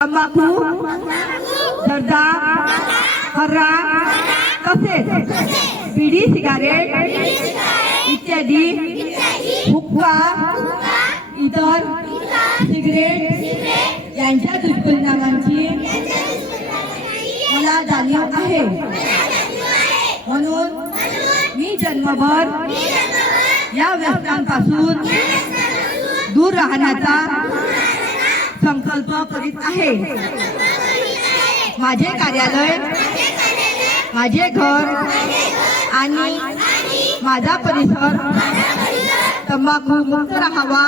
तंबाखू जर्दा हर्रा तसेच बिडी सिगारेट इत्यादी हुक्का इतर सिगरेट यांच्या दुष्परिणामांची मला जाणीव आहे. म्हणून मी जन्मभर या व्यसनांपासून दूर राहण्याचा करीत आहे. माझे कार्यालय माझे घर आणि माझा परिसर तंबाखू मुक्त राहावा.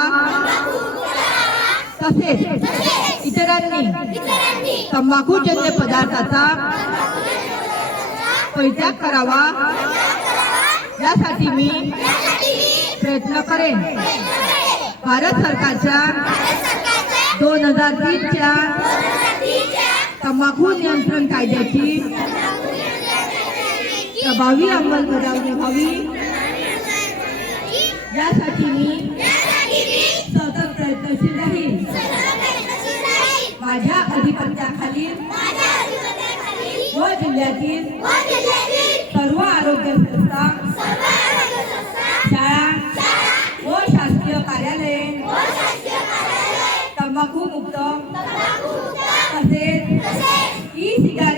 तसेच इतरांनी तंबाखूजन्य पदार्थाचा परित्याग करावा. यासाठी मी प्रयत्न करेन. भारत सरकारच्या दोन हजार तीनच्या तंबाखू नियंत्रण कायद्याची प्रभावी अंमलबजावणी व्हावी. यासाठी मी सतत प्रयत्नशील राहील माझ्या अधिपत्याखालील व जिल्ह्यातील सर्व आरोग्य संस्था शाळा व शासकीय कार्यालये तंबाखू मुक्त तसेच ई सिगारेट